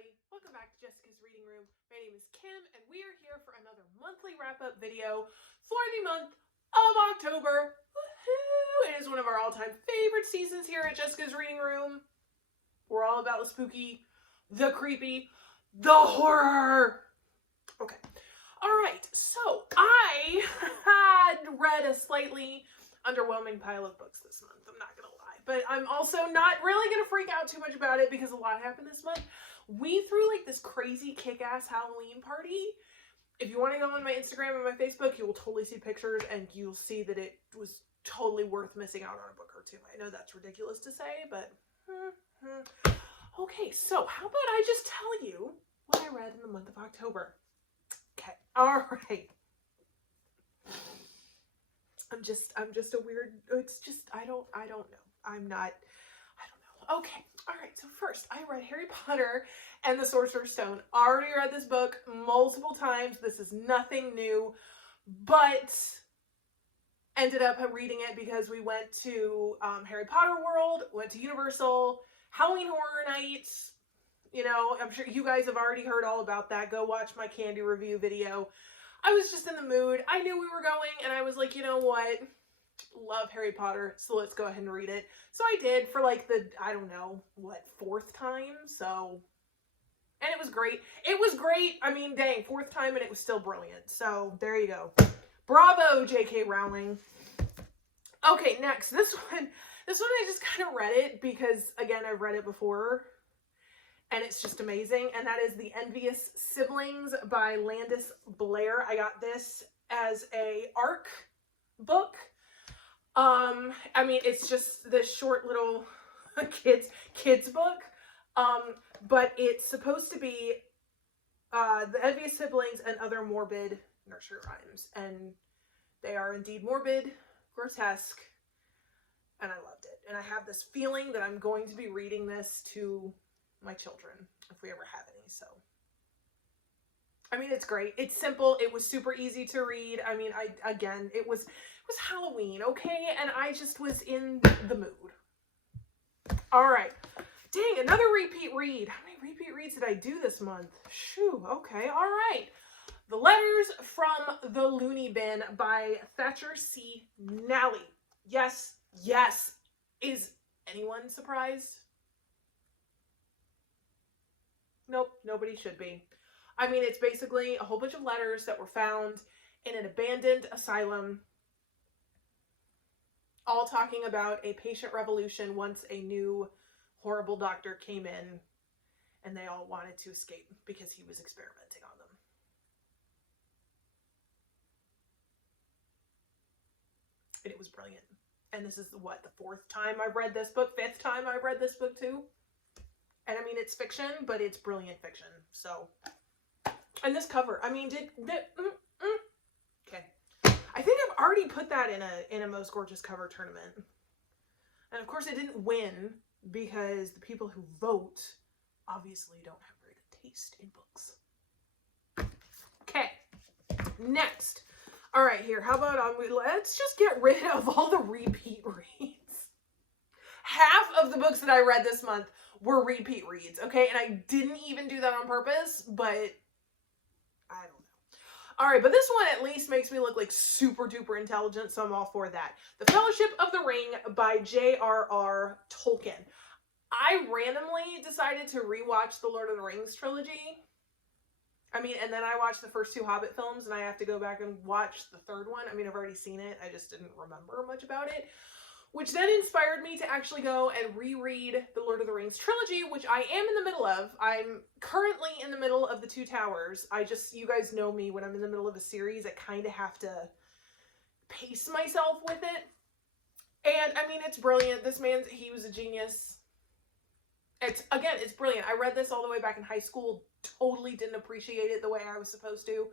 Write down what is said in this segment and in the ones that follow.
everybody, welcome back to Jessica's Reading Room. My name is Kim and we are here for another monthly wrap-up video for the month of October. Woohoo! It is one of our all-time favorite seasons here at Jessica's Reading Room. We're all about the spooky, the creepy, the horror. Okay, alright, so I had read a slightly underwhelming pile of books this month, I'm not gonna lie, but I'm also not really gonna freak out too much about it because a lot happened this month. We threw like this crazy kick-ass Halloween party. If you want to go on my Instagram and my Facebook, you will totally see pictures and you'll see that it was totally worth missing out on a book or two. I know that's ridiculous to say, but okay, so how about I just tell you what I read in the month of October. Okay, all right. I'm just a weird, it's just, I don't know. I don't know. Okay, all right, so first I read Harry Potter and the Sorcerer's Stone. Already read this book multiple times. This is nothing new, but ended up reading it because we went to Harry Potter World, went to Universal, Halloween Horror Nights. You know, I'm sure you guys have already heard all about that. Go watch my candy review video. I was just in the mood. I knew we were going and I was like, you know what? Love Harry Potter, so let's go ahead and read it. So I did for like the, I don't know, what, fourth time, so, and it was great. It was great, I mean, dang, fourth time and it was still brilliant, so there you go. Bravo, J.K. Rowling. Okay, next, this one I just kind of read it because, again, I've read it before, and it's just amazing, and that is The Envious Siblings by Landis Blair. I got this as a ARC book. I mean, it's just this short little kids book, but it's supposed to be, The Envious Siblings and Other Morbid Nursery Rhymes, and they are indeed morbid, grotesque, and I loved it, and I have this feeling that I'm going to be reading this to my children, if we ever have any, so. I mean, it's great. It's simple. It was super easy to read. I mean, it was Halloween, okay? And I just was in the mood. All right. Dang, another repeat read. How many repeat reads did I do this month? Shoo, okay, all right. The Letters from the Loony Bin by Thatcher C. Nally. Yes, yes. Is anyone surprised? Nope, nobody should be. I mean, it's basically a whole bunch of letters that were found in an abandoned asylum, all talking about a patient revolution once a new horrible doctor came in and they all wanted to escape because he was experimenting on them. And it was brilliant. And this is what, the fourth time I've read this book, fifth time I've read this book too. And I mean, it's fiction, but it's brilliant fiction. So, and this cover, I mean, okay. I think I've already put that in a Most Gorgeous Cover tournament. And of course I didn't win because the people who vote obviously don't have very good taste in books. Okay, next. All right, here, how about let's just get rid of all the repeat reads. Half of the books that I read this month were repeat reads, okay? And I didn't even do that on purpose, but I don't know. All right, but this one at least makes me look like super duper intelligent, so I'm all for that. The Fellowship of the Ring by J.R.R. Tolkien. I randomly decided to rewatch the Lord of the Rings trilogy. I mean, and then I watched the first two Hobbit films, and I have to go back and watch the third one. I mean, I've already seen it. I just didn't remember much about it. Which then inspired me to actually go and reread the Lord of the Rings trilogy, which I am in the middle of. I'm currently in the middle of the Two Towers. You guys know me, when I'm in the middle of a series, I kind of have to pace myself with it. And, I mean, it's brilliant. This man, he was a genius. It's brilliant. I read this all the way back in high school, totally didn't appreciate it the way I was supposed to.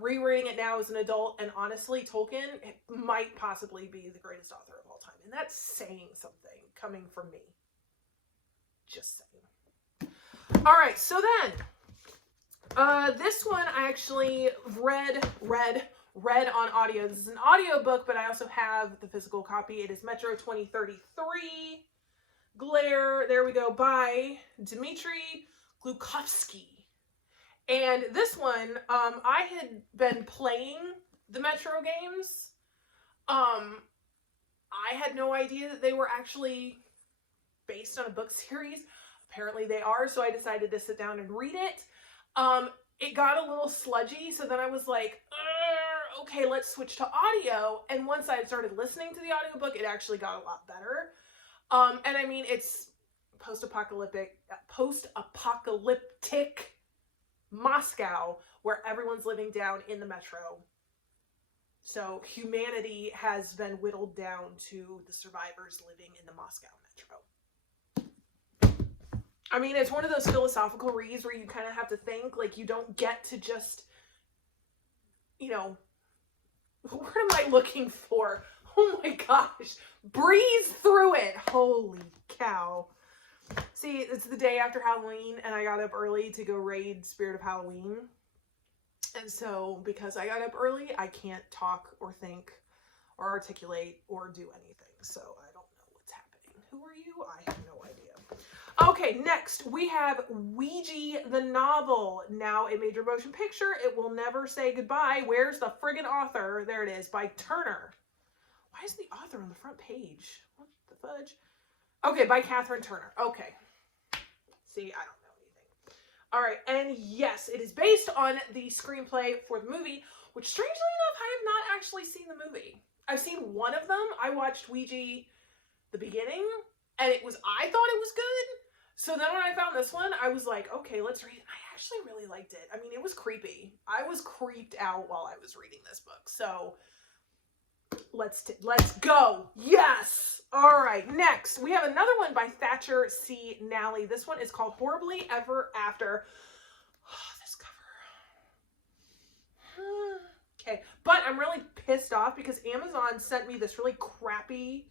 Rereading it now as an adult, and honestly, Tolkien might possibly be the greatest author of all time. And that's saying something coming from me. Just saying. All right, so then, this one I actually read on audio. This is an audio book, but I also have the physical copy. It is Metro 2033 Glare, there we go, by Dmitry Glukowski. And this one, I had been playing the Metro games. I had no idea that they were actually based on a book series. Apparently they are, so I decided to sit down and read it. It got a little sludgy, so then I was like, okay, let's switch to audio. And once I started listening to the audiobook, it actually got a lot better. And I mean, it's post-apocalyptic Moscow, where everyone's living down in the metro. So humanity has been whittled down to the survivors living in the Moscow metro. I mean, it's one of those philosophical reads where you kind of have to think, like, you don't get to just, you know, what am I looking for? Oh my gosh. Breeze through it. Holy cow. See, it's the day after Halloween, and I got up early to go raid Spirit of Halloween. And so, because I got up early, I can't talk or think or articulate or do anything. So, I don't know what's happening. Who are you? I have no idea. Okay, next, we have Ouija the novel. Now a major motion picture. It will never say goodbye. Where's the friggin' author? There it is, by Turner. Why is the author on the front page? What the fudge? Okay, by Catherine Turner. Okay. See, I don't know anything. All right, and yes, it is based on the screenplay for the movie, which strangely enough, I have not actually seen the movie. I've seen one of them. I watched Ouija the beginning, and I thought it was good. So then when I found this one, I was like, okay, let's read it. I actually really liked it. I mean, it was creepy. I was creeped out while I was reading this book. So let's go. Yes. All right. Next, we have another one by Thatcher C. Nally. This one is called Horribly Ever After. Oh, this cover. Okay. But I'm really pissed off because Amazon sent me this really crappy,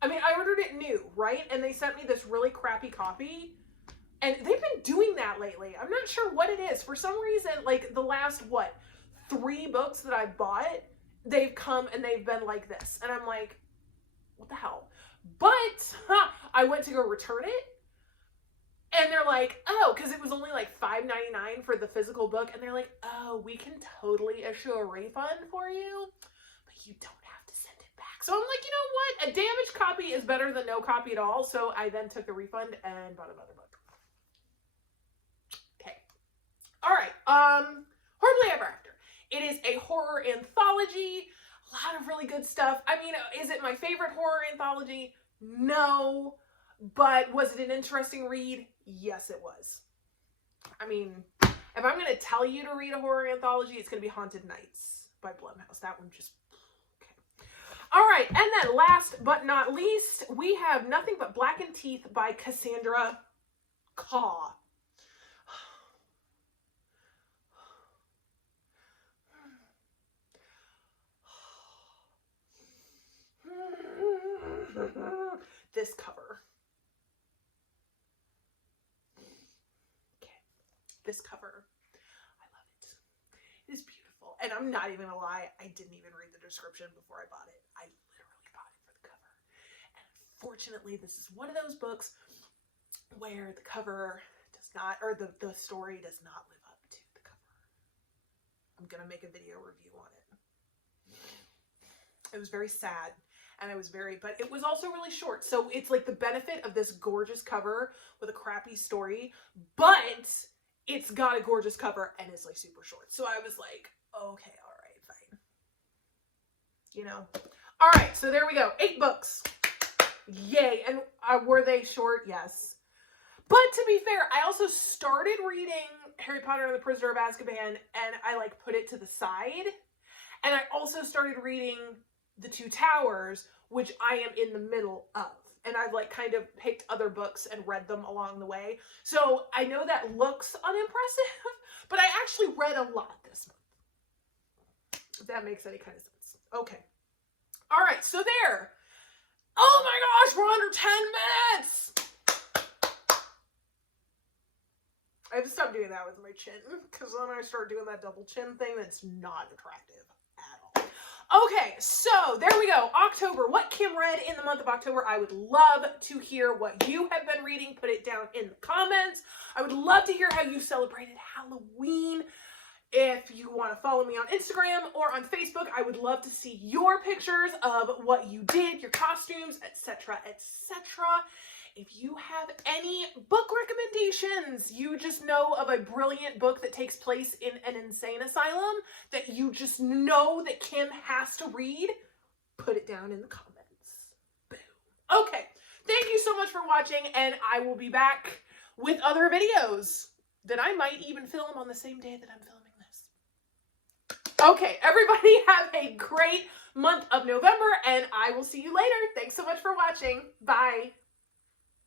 I mean, I ordered it new, right? And they sent me this really crappy copy. And they've been doing that lately. I'm not sure what it is. For some reason, like the last, 3 books that I've bought, they've come and they've been like this. And I'm like, what the hell? But I went to go return it. And they're like, oh, because it was only like $5.99 for the physical book. And they're like, oh, we can totally issue a refund for you, but you don't have to send it back. So I'm like, you know what? A damaged copy is better than no copy at all. So I then took the refund and bought another book. Okay. All right. Horribly Ever After. It is a horror anthology. A lot of really good stuff. I mean, is it my favorite horror anthology? No. But was it an interesting read? Yes, it was. I mean, if I'm going to tell you to read a horror anthology, it's going to be Haunted Nights by Blumhouse. That one just... okay. All right, and then last but not least, we have Nothing But Blackened Teeth by Cassandra Caw. This cover. Okay. This cover. I love it. It is beautiful. And I'm not even gonna lie, I didn't even read the description before I bought it. I literally bought it for the cover. And unfortunately, this is one of those books where the cover does not, or the story does not live up to the cover. I'm gonna make a video review on it. It was very sad. And but it was also really short. So it's like the benefit of this gorgeous cover with a crappy story, but it's got a gorgeous cover and it's like super short. So I was like, okay, all right, fine. You know? All right, so there we go. 8 books. Yay. And were they short? Yes. But to be fair, I also started reading Harry Potter and the Prisoner of Azkaban and I put it to the side. And I also started reading The Two Towers, which I am in the middle of. And I've kind of picked other books and read them along the way. So I know that looks unimpressive, but I actually read a lot this month. If that makes any kind of sense. Okay. All right, so there. Oh my gosh, we're under 10 minutes. I have to stop doing that with my chin, because then I start doing that double chin thing that's not attractive at all. Okay, so there we go. October. What Kim read in the month of October. I would love to hear what you have been reading. Put it down in the comments. I would love to hear how you celebrated Halloween. If you want to follow me on Instagram or on Facebook, I would love to see your pictures of what you did, your costumes, etc., etc. If you have any book recommendations, you just know of a brilliant book that takes place in an insane asylum that you just know that Kim has to read, put it down in the comments. Boom. Okay, thank you so much for watching, and I will be back with other videos that I might even film on the same day that I'm filming this. Okay, everybody have a great month of November, and I will see you later. Thanks so much for watching. Bye.